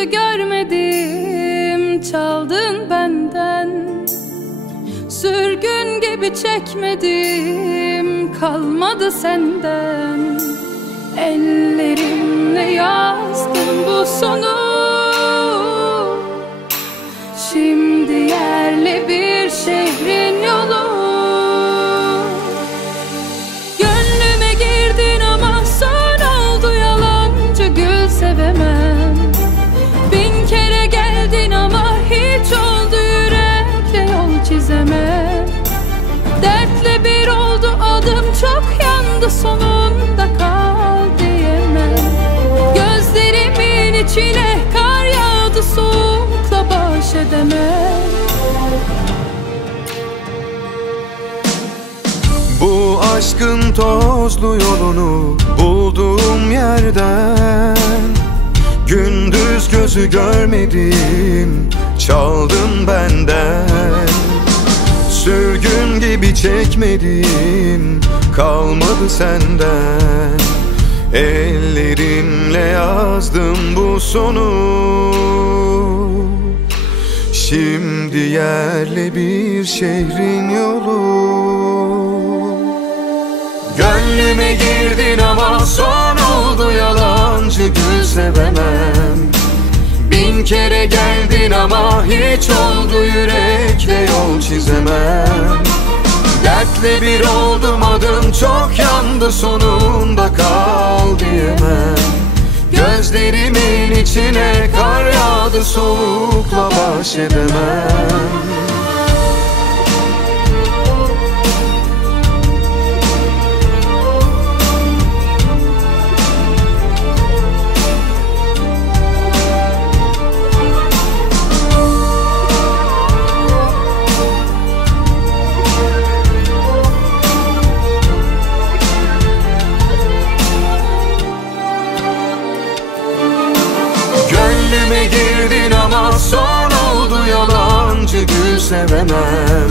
gözü görmedim, çaldın benden. Sürgün gibi çekmedim, kalmadı senden. Ellerimle yazdım bu sonu, şimdi yerli bir şehrin yolu. Gönlüme girdin ama son oldu, yalancı gül sevemem. Bin kere geldin ama hiç oldu, yürekle yol çizemem. Dertle bir oldu adım, çok yandı, sonunda kal diyemem. Gözlerimin içine kar yağdı, soğukla baş edemem. Bu aşkın tozlu yolunu bulduğum yerden, gündüz gözü görmedim, çaldın benden. Sürgün gibi çekmedim, kalmadı senden. Ellerimle yazdım bu sonu, şimdi yerli bir şehrin yolu. Gönlüme girdin ama son oldu, yalancı gül sevemem. Bin kere geldin ama hiç oldu, yürekle yol çizemem. Dertle bir oldum adım, çok yandı, sonunda kal diyemem. Gözlerimin içine kar yağdı, soğukla baş edemem. Gönlüme girdin ama son oldu, yalancı gül sevemem.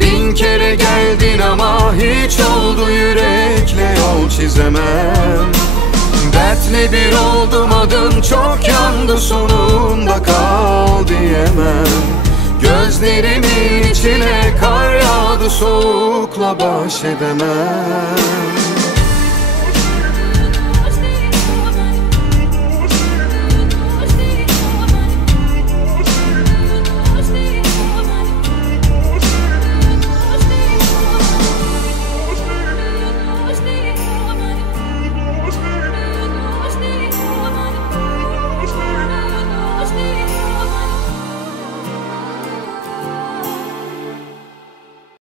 Bin kere geldin ama hiç oldu, yürekle yol çizemem. Dertle bir oldum adım, çok yandı, sonunda kal diyemem. Gözlerimin içine kar yağdı, soğukla baş edemem.